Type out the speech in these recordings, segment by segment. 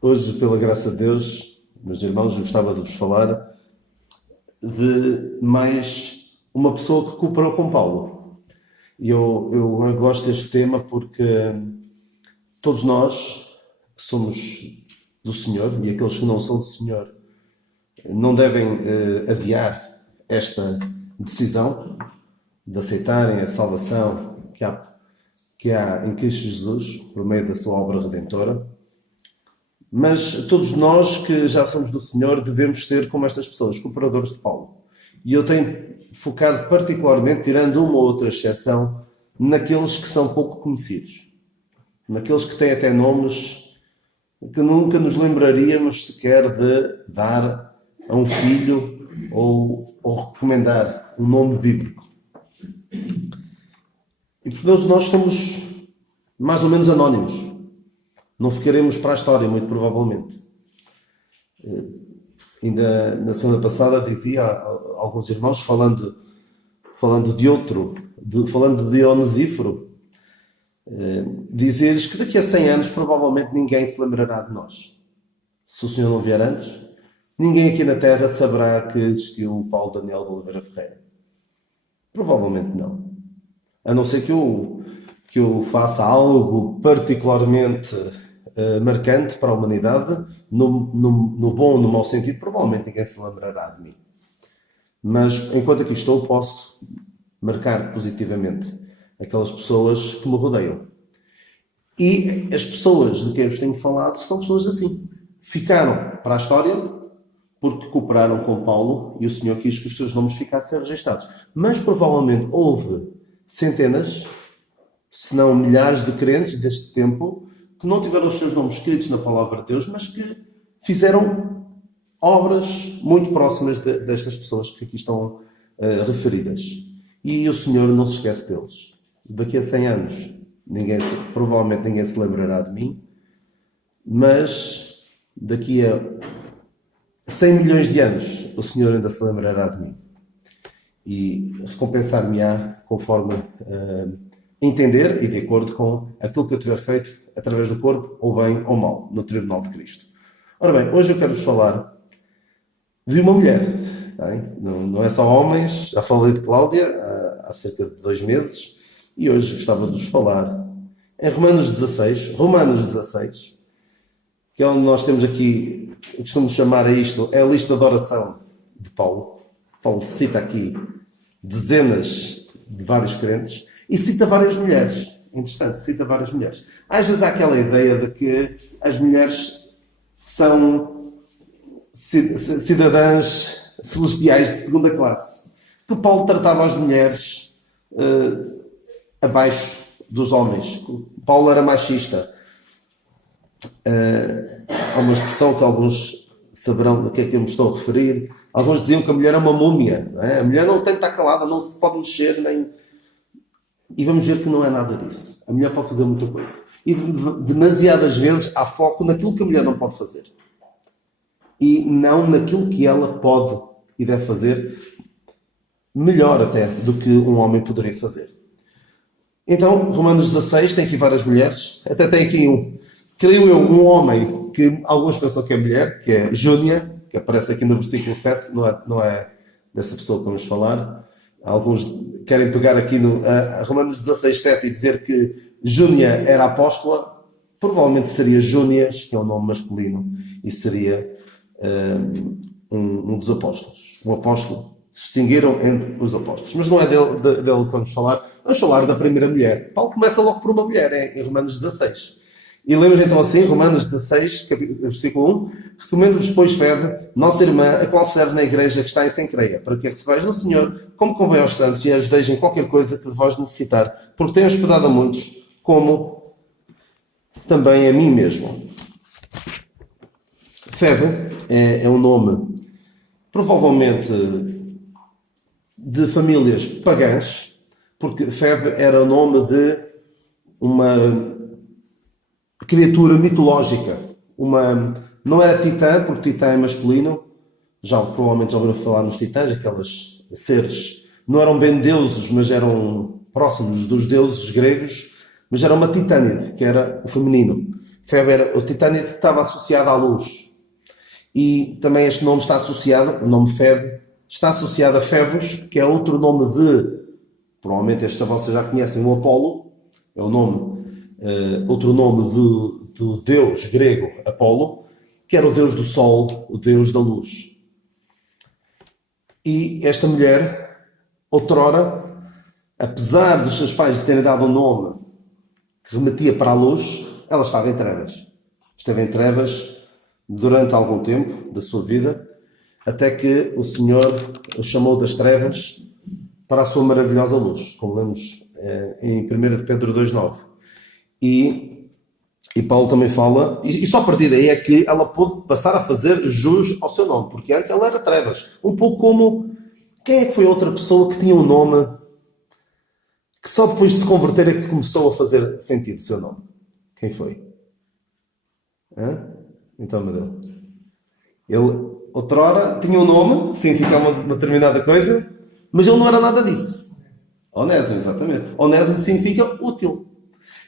Hoje, pela graça de Deus, meus irmãos, eu gostava de vos falar de mais uma pessoa que cooperou com Paulo. E eu gosto deste tema porque todos nós que somos do Senhor e aqueles que não são do Senhor não devem adiar esta decisão de aceitarem a salvação que há em Cristo Jesus por meio da sua obra redentora. Mas todos nós que já somos do Senhor devemos ser como estas pessoas, cooperadores de Paulo. E eu tenho focado particularmente, tirando uma ou outra exceção, naqueles que são pouco conhecidos. Naqueles que têm até nomes que nunca nos lembraríamos sequer de dar a um filho ou recomendar um nome bíblico. E por todos nós somos mais ou menos anónimos. Não ficaremos para a história, muito provavelmente. Ainda na semana passada dizia a alguns irmãos, falando de Onesíforo, dizer-lhes que daqui a 100 anos provavelmente ninguém se lembrará de nós. Se o Senhor não vier antes, ninguém aqui na Terra saberá que existiu o Paulo Daniel de Oliveira Ferreira. Provavelmente não. A não ser que eu faça algo particularmente marcante para a humanidade, no bom ou no mau sentido, provavelmente ninguém se lembrará de mim. Mas enquanto aqui estou, posso marcar positivamente aquelas pessoas que me rodeiam. E as pessoas de quem eu vos tenho falado são pessoas assim. Ficaram para a história porque cooperaram com Paulo e o Senhor quis que os seus nomes ficassem registados. Mas provavelmente houve centenas, se não milhares de crentes deste tempo que não tiveram os seus nomes escritos na palavra de Deus, mas que fizeram obras muito próximas destas pessoas que aqui estão referidas. E o Senhor não se esquece deles. Daqui a 100 anos, provavelmente ninguém se lembrará de mim, mas daqui a 100 milhões de anos, o Senhor ainda se lembrará de mim. E recompensar-me-á conforme entender e de acordo com aquilo que eu tiver feito através do corpo, ou bem ou mal, no tribunal de Cristo. Ora bem, hoje eu quero-vos falar de uma mulher. Não é só homens, já falei de Cláudia há cerca de 2 meses, e hoje gostava de vos falar em Romanos 16, que é onde nós temos aqui, costumamos chamar a isto, é a lista de oração de Paulo. Paulo cita aqui dezenas de vários crentes e cita várias mulheres. Interessante, cita várias mulheres. Às vezes há aquela ideia de que as mulheres são cidadãs celestiais de segunda classe. Que Paulo tratava as mulheres abaixo dos homens. Paulo era machista. Há uma expressão que alguns saberão do que é que eu me estou a referir. Alguns diziam que a mulher é uma múmia. Não é? A mulher não tem que estar calada, não se pode mexer, nem... E vamos ver que não é nada disso. A mulher pode fazer muita coisa. E demasiadas vezes há foco naquilo que a mulher não pode fazer. E não naquilo que ela pode e deve fazer, melhor até do que um homem poderia fazer. Então, Romanos 16 tem aqui várias mulheres. Até tem aqui creio eu, um homem que alguns pensam que é mulher, que é Júnia, que aparece aqui no versículo 7, não é dessa pessoa que vamos falar. Alguns querem pegar aqui no Romanos 16, 7 e dizer que Júnia era apóstola. Provavelmente seria Júnias, que é um nome masculino, e seria um dos apóstolos. Um apóstolo. Se distinguiram entre os apóstolos. Mas não é dele que vamos falar. Vamos falar da primeira mulher. Paulo começa logo por uma mulher, em Romanos 16. E lemos então assim, Romanos 16, versículo 1. Recomendo-vos, pois, Febe, nossa irmã, a qual serve na igreja que está em Cencreia, para que a recebais no Senhor, como convém aos santos, e ajudeis em qualquer coisa que de vós necessitar, porque tem hospedado a muitos, como também a mim mesmo. Febe é um nome, provavelmente, de famílias pagãs, porque Febe era o nome de uma criatura mitológica. Não era titã, porque titã é masculino. Provavelmente já ouviram falar nos titãs, aqueles seres. Não eram bem deuses, mas eram próximos dos deuses gregos. Mas era uma titânide, que era o feminino. Febe era o Titânio que estava associado à luz. E também este nome está associado, o nome Febe, está associado a Febos, que é outro nome de, provavelmente esta vocês já conhecem, o Apolo, é o nome, outro nome do deus grego Apolo, que era o deus do sol, o deus da luz. E esta mulher, outrora, apesar dos seus pais terem dado um nome que remetia para a luz, ela estava em trevas. Esteve em trevas durante algum tempo da sua vida, até que o Senhor o chamou das trevas para a sua maravilhosa luz, como lemos em 1 de Pedro 2,9. E Paulo também fala, e só a partir daí é que ela pôde passar a fazer jus ao seu nome, porque antes ela era trevas. Um pouco como, quem é que foi outra pessoa que tinha um nome que só depois de se converter é que começou a fazer sentido o seu nome? Quem foi? Hã? Então, meu Deus. Ele, outrora, tinha um nome que significava uma determinada coisa, mas ele não era nada disso. Onésimo, exatamente. Onésimo significa útil.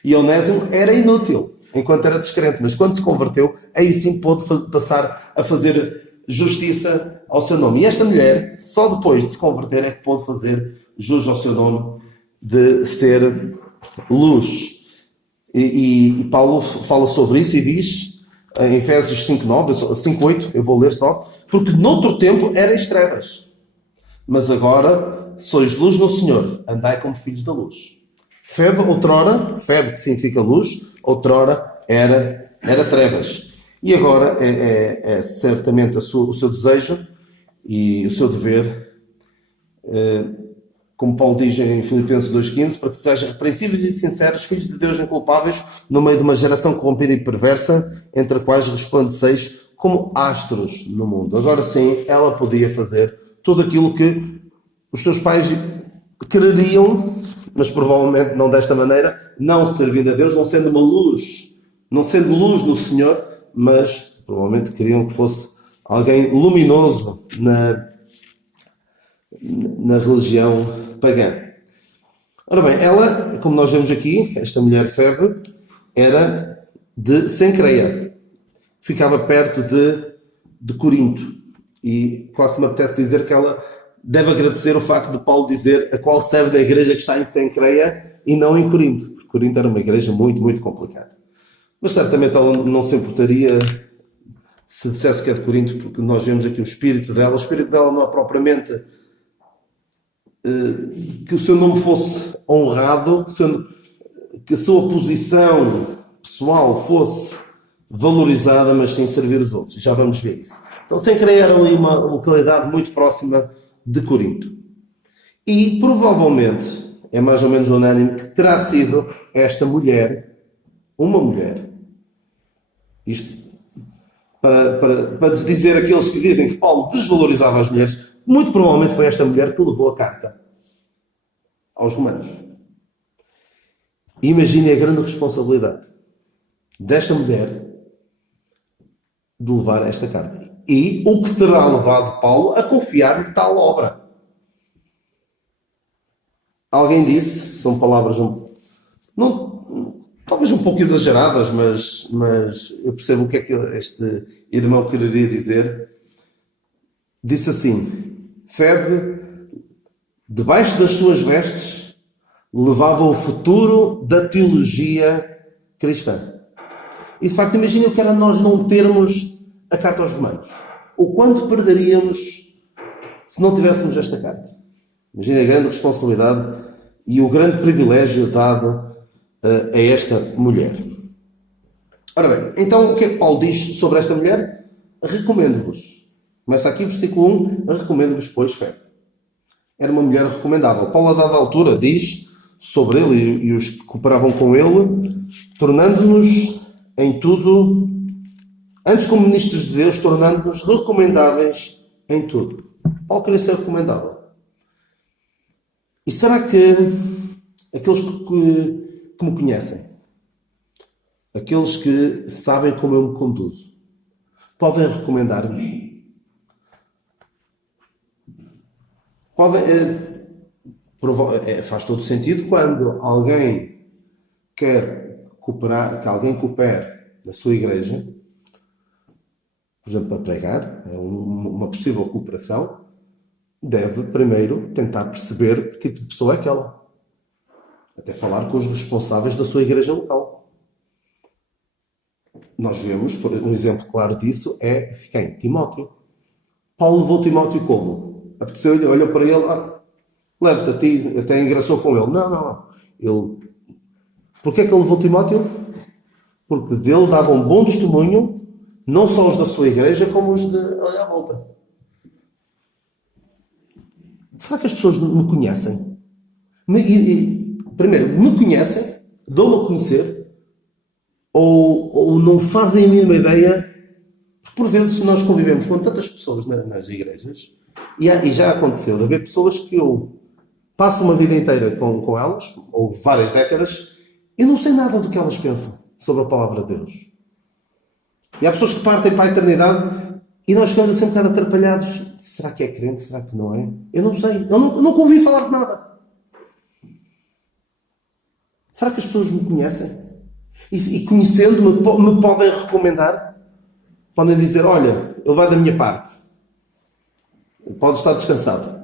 E Onésimo era inútil, enquanto era descrente, mas quando se converteu, aí sim pôde passar a fazer justiça ao seu nome. E esta mulher, só depois de se converter, é que pôde fazer jus ao seu nome de ser luz. E Paulo fala sobre isso e diz, em Efésios 5:9, 5:8, eu vou ler só, porque noutro tempo erais trevas, mas agora sois luz no Senhor, andai como filhos da luz. Febe, outrora, Febe que significa luz, outrora era trevas. E agora é certamente o seu desejo e o seu dever, como Paulo diz em Filipenses 2,15, para que sejam repreensíveis e sinceros, filhos de Deus inculpáveis, no meio de uma geração corrompida e perversa, entre a quais resplandeceis como astros no mundo. Agora sim, ela podia fazer tudo aquilo que os seus pais quereriam, mas provavelmente não desta maneira, não servindo a Deus, não sendo uma luz, não sendo luz no Senhor, mas provavelmente queriam que fosse alguém luminoso na religião pagã. Ora bem, ela, como nós vemos aqui, esta mulher Febe, era de Cencreia. Ficava perto de Corinto. E quase me apetece dizer que ela deve agradecer o facto de Paulo dizer a qual serve da igreja que está em Cencreia e não em Corinto. Porque Corinto era uma igreja muito, muito complicada. Mas certamente ela não se importaria se dissesse que é de Corinto, porque nós vemos aqui o espírito dela. O espírito dela não é propriamente que o seu nome fosse honrado, que a sua posição pessoal fosse valorizada, mas sem servir os outros. Já vamos ver isso. Então, Cencreia era ali uma localidade muito próxima de Corinto. E provavelmente, é mais ou menos unânime, que terá sido esta mulher, uma mulher, isto para dizer aqueles que dizem que Paulo desvalorizava as mulheres, muito provavelmente foi esta mulher que levou a carta aos romanos. E imagine a grande responsabilidade desta mulher de levar esta carta. E o que terá levado Paulo a confiar-lhe tal obra. Alguém disse, são palavras talvez um pouco exageradas, mas eu percebo o que é que este irmão quereria dizer. Disse assim: Febe, debaixo das suas vestes, levava o futuro da teologia cristã. E de facto, imaginem o que era nós não termos a carta aos Romanos. O quanto perderíamos se não tivéssemos esta carta. Imaginem a grande responsabilidade e o grande privilégio dado a esta mulher. Ora bem, então o que é que Paulo diz sobre esta mulher? Recomendo-vos. Começa aqui, versículo 1, recomendo-vos, pois, fé. Era uma mulher recomendável. Paulo, a dada altura, diz sobre ele e os que cooperavam com ele, tornando-nos em tudo, antes como ministros de Deus, tornando-nos recomendáveis em tudo. Paulo queria ser recomendável. E será que aqueles que me conhecem, aqueles que sabem como eu me conduzo, podem recomendar-me? Faz todo sentido quando alguém quer cooperar, que alguém coopere na sua igreja, por exemplo, para pregar, uma possível cooperação, deve primeiro tentar perceber que tipo de pessoa é aquela. Até falar com os responsáveis da sua igreja local. Nós vemos, um exemplo claro disso é quem? Timóteo. Paulo levou Timóteo como? Apeteceu-lhe, olhou para ele, leva-te a ti, até engraçou com ele. Não. Porquê é que ele levou Timóteo? Porque dele dava um bom testemunho, não só os da sua igreja, como os ali à volta. Será que as pessoas me conhecem? Primeiro, me conhecem, dão-me a conhecer, ou não fazem a mínima ideia? Porque por vezes nós convivemos com tantas pessoas nas igrejas, e já aconteceu de haver pessoas que eu passo uma vida inteira com elas, ou várias décadas, e não sei nada do que elas pensam sobre a palavra de Deus. E há pessoas que partem para a eternidade e nós ficamos assim um bocado atrapalhados. Será que é crente? Será que não é? Eu não sei. Eu nunca ouvi falar de nada. Será que as pessoas me conhecem? E conhecendo-me, me podem recomendar? Podem dizer, olha, ele vai da minha parte. Pode estar descansado.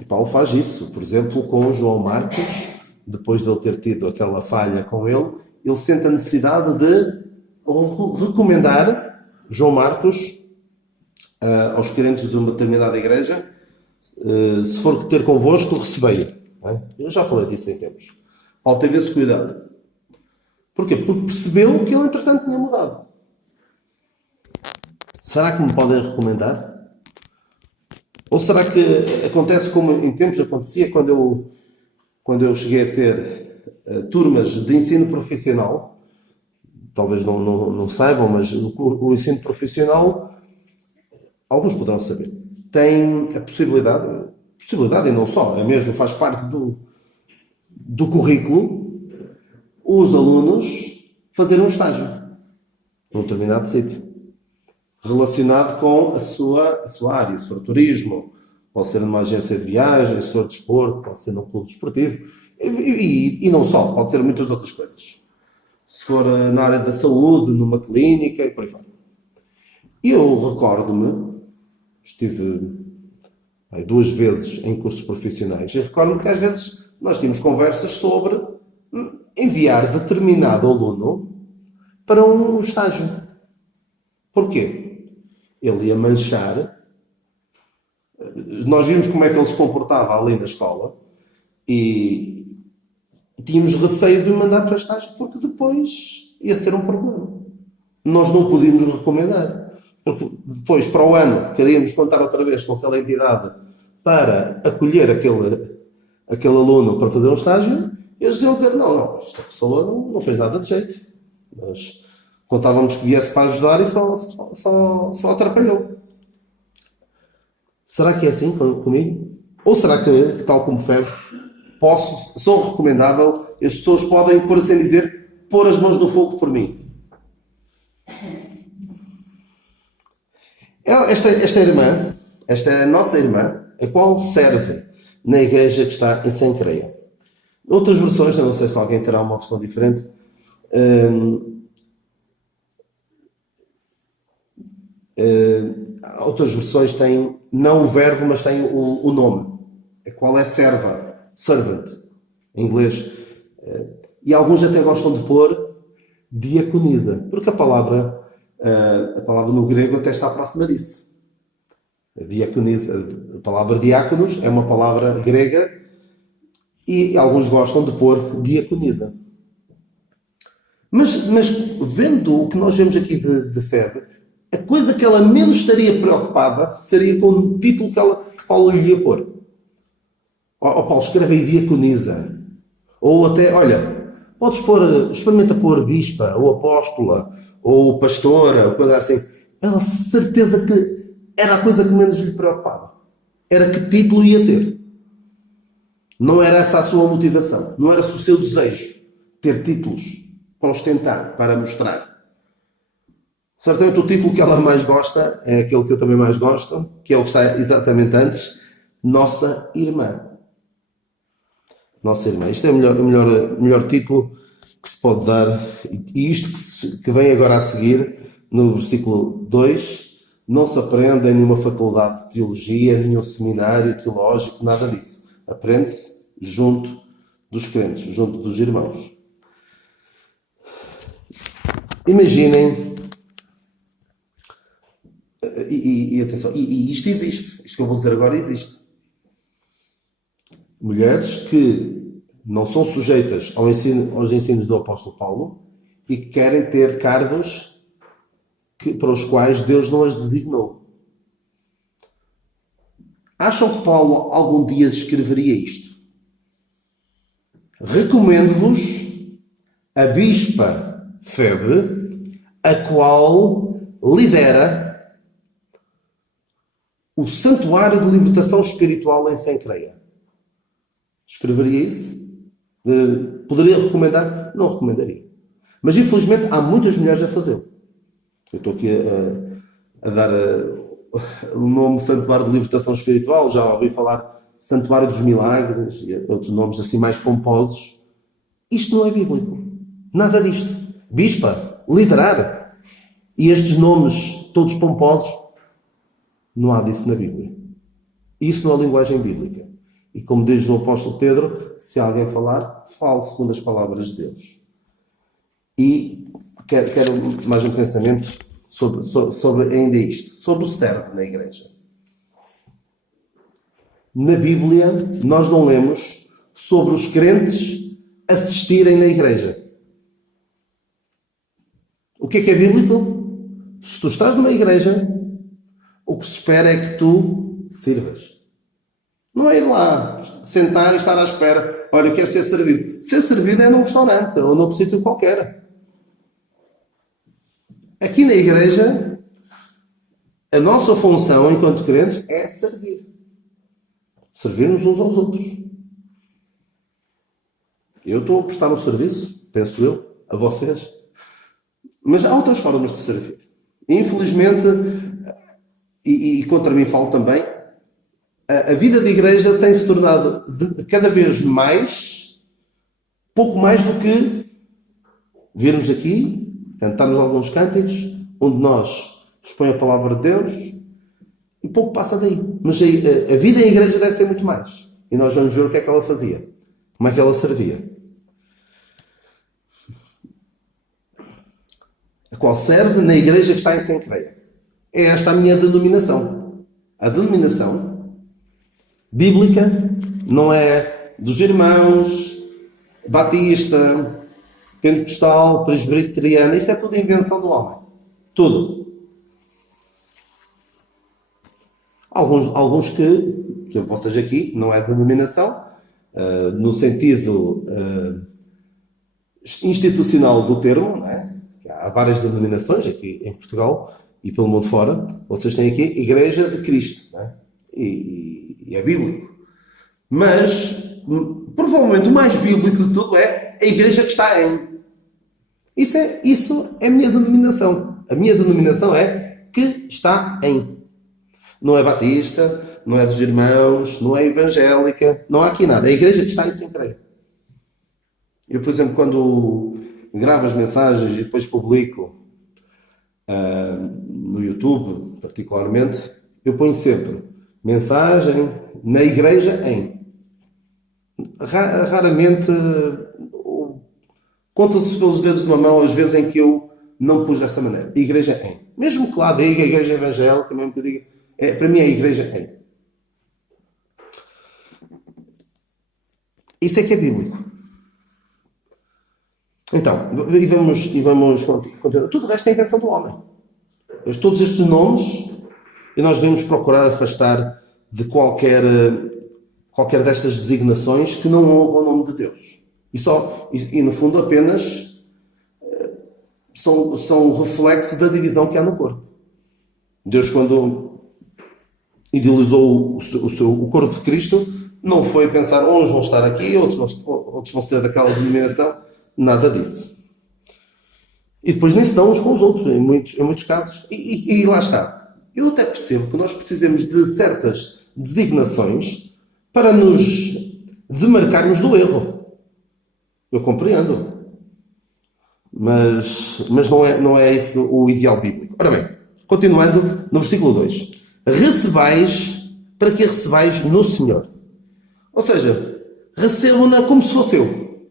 E Paulo faz isso. Por exemplo, com João Marcos, depois de ele ter tido aquela falha com ele sente a necessidade de recomendar João Marcos aos crentes de uma determinada igreja. Se for ter convosco, recebei-o. Eu já falei disso em tempos. Paulo teve esse cuidado. Porquê? Porque percebeu que ele, entretanto, tinha mudado. Será que me podem recomendar? Ou será que acontece como em tempos acontecia quando eu cheguei a ter turmas de ensino profissional? Talvez não saibam, mas o ensino profissional, alguns poderão saber, tem a possibilidade e não só, é mesmo, faz parte do currículo, os alunos fazerem um estágio num determinado sítio, relacionado com a sua área, se for turismo, pode ser numa agência de viagens, se for desporto, pode ser num clube desportivo, e não só, pode ser muitas outras coisas. Se for na área da saúde, numa clínica e por aí fora. Eu recordo-me, estive 2 vezes em cursos profissionais, e recordo-me que às vezes nós tínhamos conversas sobre enviar determinado aluno para um estágio. Porquê? Ele ia manchar. Nós vimos como é que ele se comportava ali na escola e tínhamos receio de o mandar para estágio porque depois ia ser um problema. Nós não podíamos recomendar. Porque depois, para o ano, queríamos contar outra vez com aquela entidade para acolher aquele aluno para fazer um estágio, e eles iam dizer, não, esta pessoa não fez nada de jeito. Nós contávamos que viesse para ajudar e só atrapalhou. Será que é assim comigo? Ou será que, tal como Febre, sou recomendável, as pessoas podem, por assim dizer, pôr as mãos no fogo por mim? Esta irmã, esta é a nossa irmã, a qual serve na igreja que está em Sancreia. Outras versões, eu não sei se alguém terá uma versão diferente, outras versões têm não o verbo, mas têm o nome, a qual é serva, servant, em inglês. E alguns até gostam de pôr diaconisa, porque a palavra no grego até está próxima disso. A palavra diáconos é uma palavra grega e alguns gostam de pôr diaconisa. Mas vendo o que nós vemos aqui de Febe, a coisa que ela menos estaria preocupada seria com o título que Paulo lhe ia pôr. Paulo, escreve aí diaconisa. Ou até, olha, experimenta pôr bispa, ou apóstola, ou pastora, ou coisa assim. Ela certeza que era a coisa que menos lhe preocupava. Era que título ia ter. Não era essa a sua motivação. Não era o seu desejo ter títulos para ostentar, para mostrar. Certamente o título que ela mais gosta é aquele que eu também mais gosto, que é o que está exatamente antes, Nossa Irmã. Nossa Irmã. Isto é o melhor título que se pode dar, e isto que vem agora a seguir, no versículo 2, não se aprende em nenhuma faculdade de teologia, em nenhum seminário teológico, nada disso. Aprende-se junto dos crentes, junto dos irmãos. Imaginem, e atenção, e isto existe, isto que eu vou dizer agora existe. Mulheres que não são sujeitas aos ensinos do apóstolo Paulo e que querem ter cargos para os quais Deus não as designou. Acham que Paulo algum dia escreveria isto? Recomendo-vos a bispa Febe, a qual lidera o Santuário de Libertação Espiritual em Sencreia. Escreveria isso? Poderia recomendar? Não recomendaria. Mas infelizmente há muitas mulheres a fazê-lo. Eu estou aqui a dar o nome Santuário de Libertação Espiritual, já ouvi falar Santuário dos Milagres e outros nomes assim mais pomposos. Isto não é bíblico. Nada disto. Bispa, liderar. E estes nomes todos pomposos, não há disso na Bíblia. Isso não é linguagem bíblica. E como diz o apóstolo Pedro, se alguém falar, fale segundo as palavras de Deus. E quero mais um pensamento sobre ainda isto, sobre o servo na igreja. Na Bíblia, nós não lemos sobre os crentes assistirem na igreja. O que é bíblico? Se tu estás numa igreja, o que se espera é que tu sirvas. Não é ir lá, sentar e estar à espera. Olha, eu quero ser servido. Ser servido é num restaurante ou noutro sítio qualquer. Aqui na igreja, a nossa função enquanto crentes é servir. Servir-nos uns aos outros. Eu estou a prestar um serviço, penso eu, a vocês. Mas há outras formas de servir. Infelizmente, e contra mim falo também, a vida de igreja tem se tornado cada vez mais, pouco mais do que virmos aqui, cantarmos alguns cânticos, onde nós expõe a palavra de Deus, e pouco passa daí. Mas a vida em igreja deve ser muito mais. E nós vamos ver o que é que ela fazia, como é que ela servia. A qual serve na igreja que está em Sencreia. É esta a minha denominação. A denominação bíblica não é dos irmãos, batista, pentecostal, presbiteriana. Isto é tudo invenção do homem. Tudo. Alguns que, por exemplo, vocês aqui, não é denominação, no sentido institucional do termo, não é? Há várias denominações aqui em Portugal e pelo mundo fora. Vocês têm aqui Igreja de Cristo, não é? E é bíblico. Mas, provavelmente, o mais bíblico de tudo é a Igreja que está em. Isso é a minha denominação. A minha denominação é que está em. Não é batista, não é dos irmãos, não é evangélica, não há aqui nada. É a Igreja que está em Sencreia. Eu, por exemplo, quando gravo as mensagens e depois publico no YouTube, particularmente, eu ponho sempre mensagem na igreja em. Raramente conta-se pelos dedos de uma mão as vezes em que eu não pus dessa maneira. Igreja em. Mesmo que lá diga igreja evangélica, mesmo que eu diga, para mim é igreja em. Isso é que é bíblico. Então, e vamos continuar. Tudo o resto é invenção do homem. Todos estes nomes, e nós devemos procurar afastar de qualquer destas designações que não honram o nome de Deus. E no fundo apenas são reflexo da divisão que há no corpo. Deus, quando idealizou o corpo de Cristo, não foi pensar uns vão estar aqui, outros vão ser daquela denominação. Nada disso. E depois nem se dão uns com os outros, em muitos casos. E lá está. Eu até percebo que nós precisamos de certas designações para nos demarcarmos do erro. Eu compreendo. mas não é isso o ideal bíblico. Ora bem, continuando no versículo 2. Recebais, para que recebais no Senhor. Ou seja, recebam-na como se fosse eu.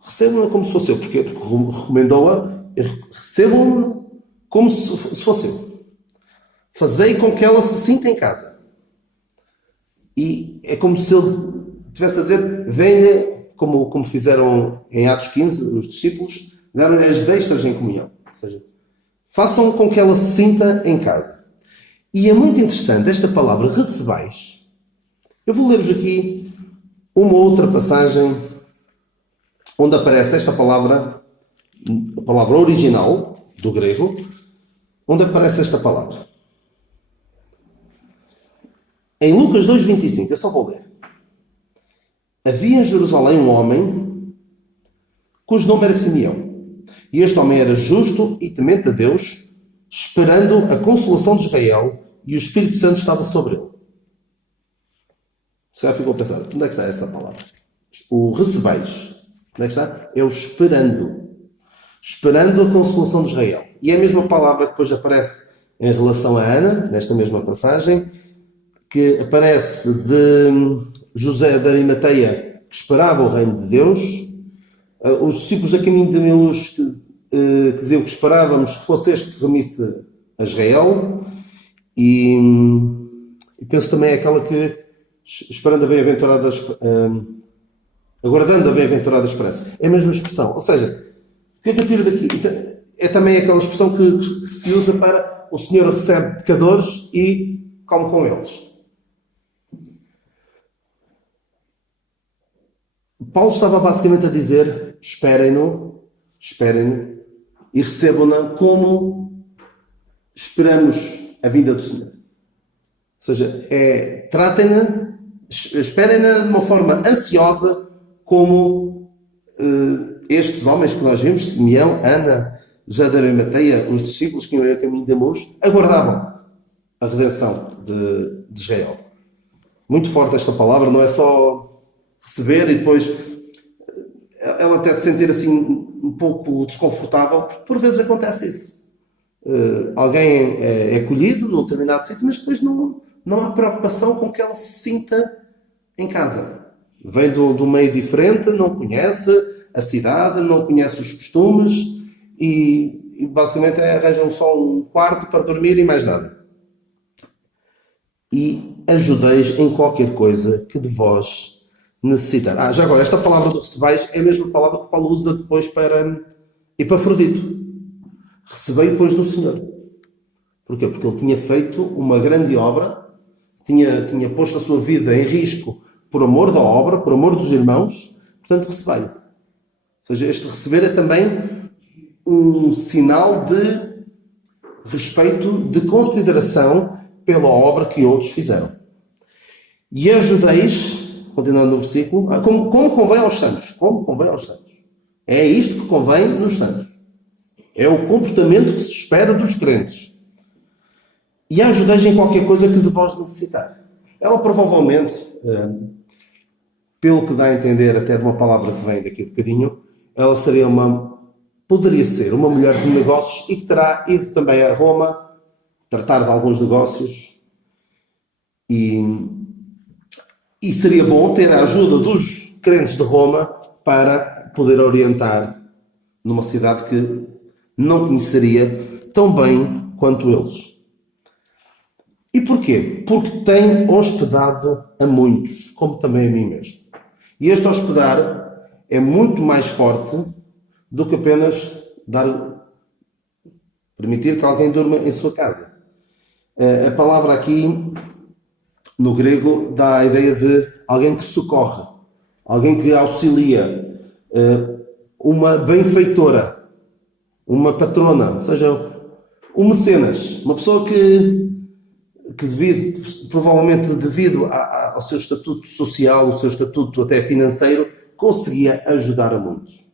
Recebam-na como se fosse eu. Porquê? Porque recomendou-a, recebam-na como se fosse eu. Fazei com que ela se sinta em casa. E é como se ele estivesse a dizer, venha, como fizeram em Atos 15, os discípulos, deram-lhe as deixas em comunhão. Ou seja, façam com que ela se sinta em casa. E é muito interessante esta palavra, recebais. Eu vou ler-vos aqui uma outra passagem onde aparece esta palavra, a palavra original do grego, onde aparece esta palavra. Em Lucas 2,25, eu só vou ler. Havia em Jerusalém um homem cujo nome era Simeão. E este homem era justo e temente a Deus, esperando a consolação de Israel, e o Espírito Santo estava sobre ele. Se calhar ficou a pensar, onde é que está esta palavra? O recebais. Onde é que está? É o esperando. Esperando a consolação de Israel. E é a mesma palavra que depois aparece em relação a Ana, nesta mesma passagem, que aparece de José de Arimateia, que esperava o reino de Deus. Os discípulos a caminho de Emaús que diziam que esperávamos que fosse este que remisse a Israel. E penso também aquela que, esperando a bem-aventurada, aguardando a bem-aventurada esperança. É a mesma expressão. Ou seja, o que é que eu tiro daqui? É também aquela expressão que se usa para o Senhor recebe pecadores e come com eles. Paulo estava basicamente a dizer, esperem-no e recebam-na como esperamos a vida do Senhor. Ou seja, tratem-na, esperem-na de uma forma ansiosa, como estes homens que nós vimos, Simeão, Ana, José de Arimateia, os discípulos que iam a caminho de Emaús, aguardavam a redenção de Israel. Muito forte esta palavra, não é só receber e depois ela até se sentir assim um pouco desconfortável, porque por vezes acontece isso. Alguém é acolhido num determinado sítio, mas depois não há preocupação com que ela se sinta em casa. Vem do meio diferente, não conhece a cidade, não conhece os costumes e basicamente arranjam só um quarto para dormir e mais nada. E ajudeis em qualquer coisa que de vós necessitar. Já agora, esta palavra do recebais é a mesma palavra que Paulo usa depois para Epafrodito. Recebei, pois, do Senhor. Porquê? Porque ele tinha feito uma grande obra, tinha posto a sua vida em risco por amor da obra, por amor dos irmãos, portanto, recebei. Ou seja, este receber é também um sinal de respeito, de consideração pela obra que outros fizeram. E ajudeis, continuando no versículo, como convém aos santos. Como convém aos santos. É isto que convém nos santos. É o comportamento que se espera dos crentes. E ajudeis em qualquer coisa que de vós necessitar. Ela provavelmente, pelo que dá a entender até de uma palavra que vem daqui a bocadinho, ela poderia ser uma mulher de negócios e que terá ido também a Roma tratar de alguns negócios e seria bom ter a ajuda dos crentes de Roma para poder orientar numa cidade que não conheceria tão bem quanto eles. E porquê? Porque tem hospedado a muitos, como também a mim mesmo. E este hospedar é muito mais forte do que apenas permitir que alguém durma em sua casa. A palavra aqui, no grego, dá a ideia de alguém que socorre, alguém que auxilia, uma benfeitora, uma patrona, ou seja, um mecenas, uma pessoa que provavelmente devido ao seu estatuto social, ao seu estatuto até financeiro, conseguia ajudar a muitos.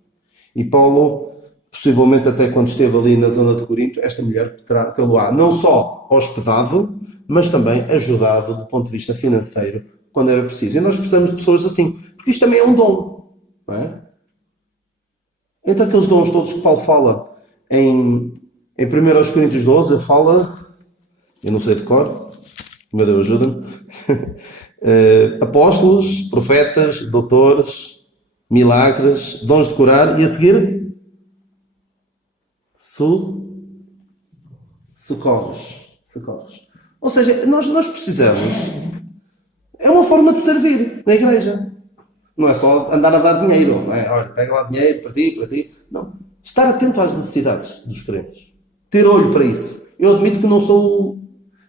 E Paulo, possivelmente até quando esteve ali na zona de Corinto, esta mulher tê-lo-á não só hospedado, mas também ajudado do ponto de vista financeiro quando era preciso. E nós precisamos de pessoas assim, porque isto também é um dom, não é? Entre aqueles dons todos que Paulo fala em 1 Coríntios 12, ele fala, eu não sei de cor, meu Deus, ajuda-me, apóstolos, profetas, doutores, milagres, dons de curar, e a seguir, socorros. Ou seja, nós precisamos, é uma forma de servir na igreja. Não é só andar a dar dinheiro, não é? Olha, pega lá dinheiro para ti. Não. Estar atento às necessidades dos crentes. Ter olho para isso. Eu admito que não sou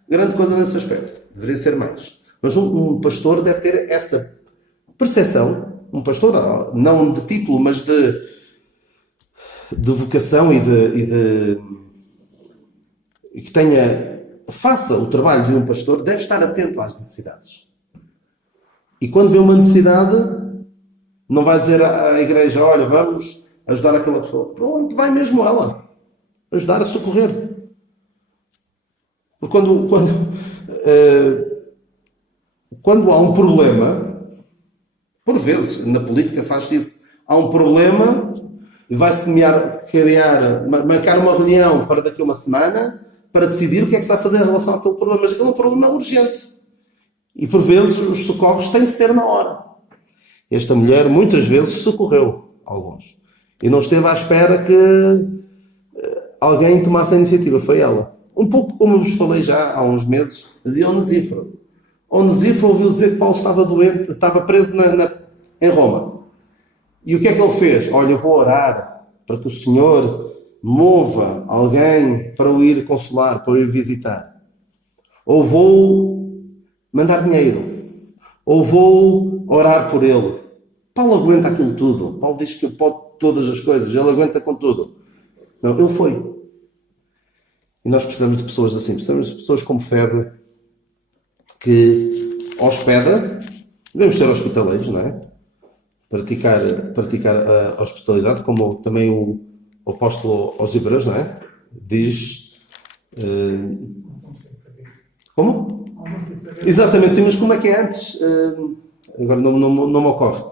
grande coisa nesse aspecto. Deveria ser mais. Mas um pastor deve ter essa percepção. Um pastor, não de título, mas de vocação e que faça o trabalho de um pastor, deve estar atento às necessidades. E quando vê uma necessidade, não vai dizer à igreja, olha, vamos ajudar aquela pessoa. Pronto, vai mesmo ela. Ajudar a socorrer. Porque quando há um problema, por vezes, na política faz isso, há um problema e vai-se marcar uma reunião para daqui a uma semana para decidir o que é que se vai fazer em relação àquele problema. Mas aquele problema é urgente. E por vezes os socorros têm de ser na hora. Esta mulher muitas vezes socorreu alguns. E não esteve à espera que alguém tomasse a iniciativa. Foi ela. Um pouco como eu vos falei já há uns meses de Onesíforo. Onesíforo ouviu dizer que Paulo estava doente, estava preso em Roma. E o que é que ele fez? Olha, eu vou orar para que o Senhor mova alguém para o ir consolar, para o ir visitar. Ou vou mandar dinheiro. Ou vou orar por ele. Paulo aguenta aquilo tudo. Paulo diz que pode todas as coisas. Ele aguenta com tudo. Não, ele foi. E nós precisamos de pessoas assim. Precisamos de pessoas como Febre, que hospeda. Devemos ser hospitaleiros, não é? Praticar a hospitalidade, como também o apóstolo aos Hebreus, não é? Diz... Como? Exatamente, sim, mas como é que é antes? Agora não me ocorre.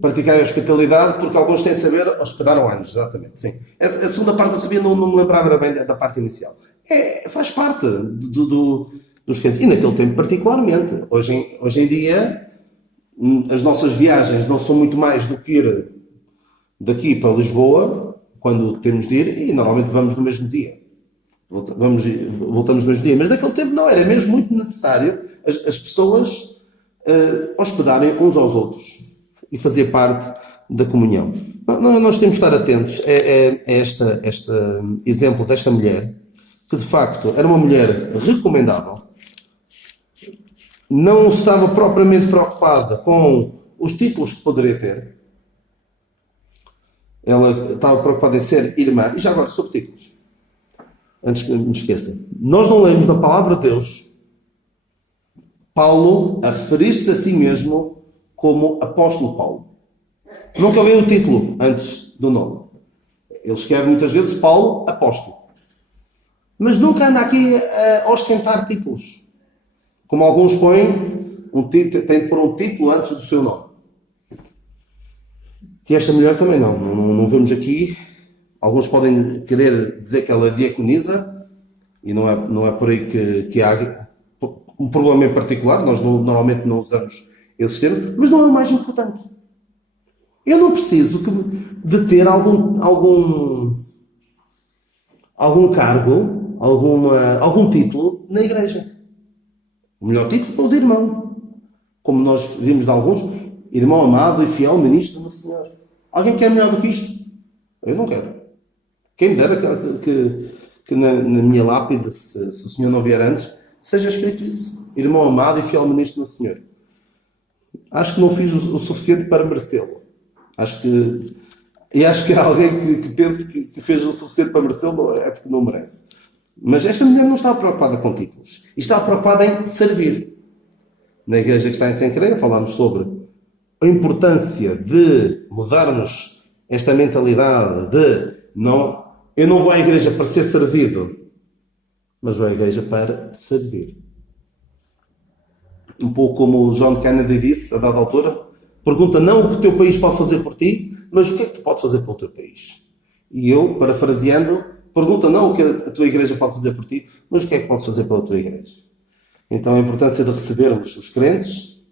Praticar a hospitalidade, porque alguns, sem saber, hospedaram anos, exatamente, sim. A segunda parte da subida não me lembrava bem da parte inicial. Faz parte dos crentes. E naquele tempo, particularmente. Hoje em dia, as nossas viagens não são muito mais do que ir daqui para Lisboa, quando temos de ir, e normalmente vamos no mesmo dia. Voltamos no mesmo dia. Mas naquele tempo não, era mesmo muito necessário as pessoas hospedarem uns aos outros e fazer parte da comunhão. Nós temos de estar atentos a este exemplo desta mulher, que de facto era uma mulher recomendável, não estava propriamente preocupada com os títulos que poderia ter. Ela estava preocupada em ser irmã. E já agora, sobre títulos. Antes que me esqueça. Nós não lemos na palavra de Deus Paulo a referir-se a si mesmo como apóstolo Paulo. Nunca veio o título antes do nome. Ele escreve muitas vezes Paulo, apóstolo. Mas nunca anda aqui a ostentar títulos. Como alguns põem, tem de pôr um título antes do seu nome. E esta mulher também não vemos aqui. Alguns podem querer dizer que ela é diaconisa, e não é por aí que há um problema em particular. Nós normalmente não usamos esses termos, mas não é o mais importante. Eu não preciso de ter algum cargo, algum título na igreja. O melhor título é o de irmão. Como nós vimos de alguns, irmão amado e fiel ministro do Senhor. Alguém quer melhor do que isto? Eu não quero. Quem me dera que na minha lápide, se o Senhor não vier antes, seja escrito isso. Irmão amado e fiel ministro do Senhor. Acho que não fiz o suficiente para merecê-lo. Acho que há alguém que pense que fez o suficiente para merecê-lo, é porque não merece. Mas esta mulher não está preocupada com títulos. E está preocupada em servir. Na igreja que está em Sencreia, falámos sobre a importância de mudarmos esta mentalidade de eu não vou à igreja para ser servido, mas vou à igreja para servir. Um pouco como o John Kennedy disse, a dada altura, pergunta não o que o teu país pode fazer por ti, mas o que é que tu podes fazer pelo teu país? E eu, parafraseando, pergunta não o que a tua igreja pode fazer por ti, mas o que é que podes fazer pela tua igreja? Então a importância de recebermos os crentes,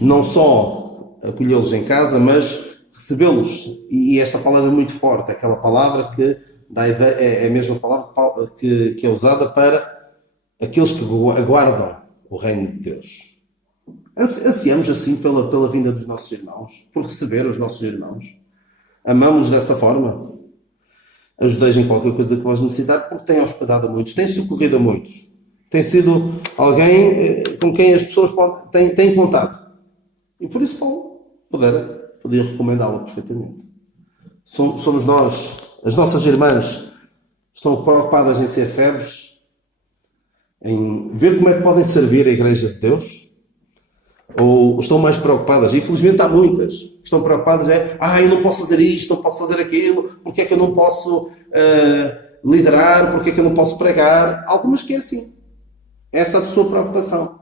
não só acolhê-los em casa, mas recebê-los. E esta palavra é muito forte, aquela palavra que dá a ideia, é a mesma palavra que é usada para aqueles que aguardam o reino de Deus. Ansiamos assim pela vinda dos nossos irmãos, por receber os nossos irmãos. Amamos dessa forma. Ajudeis em qualquer coisa que vos necessitar, porque tem hospedado a muitos, tem socorrido a muitos. Tem sido alguém com quem as pessoas têm contado. E por isso Paulo podia recomendá-lo perfeitamente. Somos nós, as nossas irmãs estão preocupadas em ser febres, em ver como é que podem servir a Igreja de Deus, ou estão mais preocupadas, infelizmente há muitas que estão preocupadas, eu não posso fazer isto, não posso fazer aquilo, porque é que eu não posso liderar, porque é que eu não posso pregar, algumas que é assim, essa é a sua preocupação,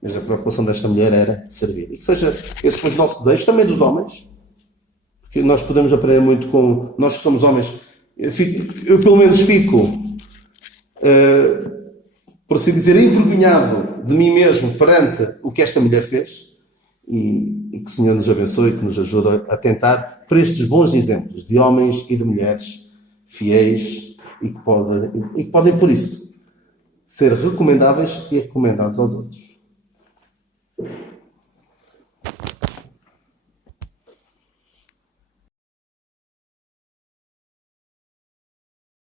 mas a preocupação desta mulher era servir, e que seja esse foi o nosso desejo, também dos homens, porque nós podemos aprender muito com, nós que somos homens, eu pelo menos fico por assim dizer, envergonhado de mim mesmo perante o que esta mulher fez, e que o Senhor nos abençoe e que nos ajude a atentar para estes bons exemplos de homens e de mulheres fiéis e que podem por isso, ser recomendáveis e recomendados aos outros.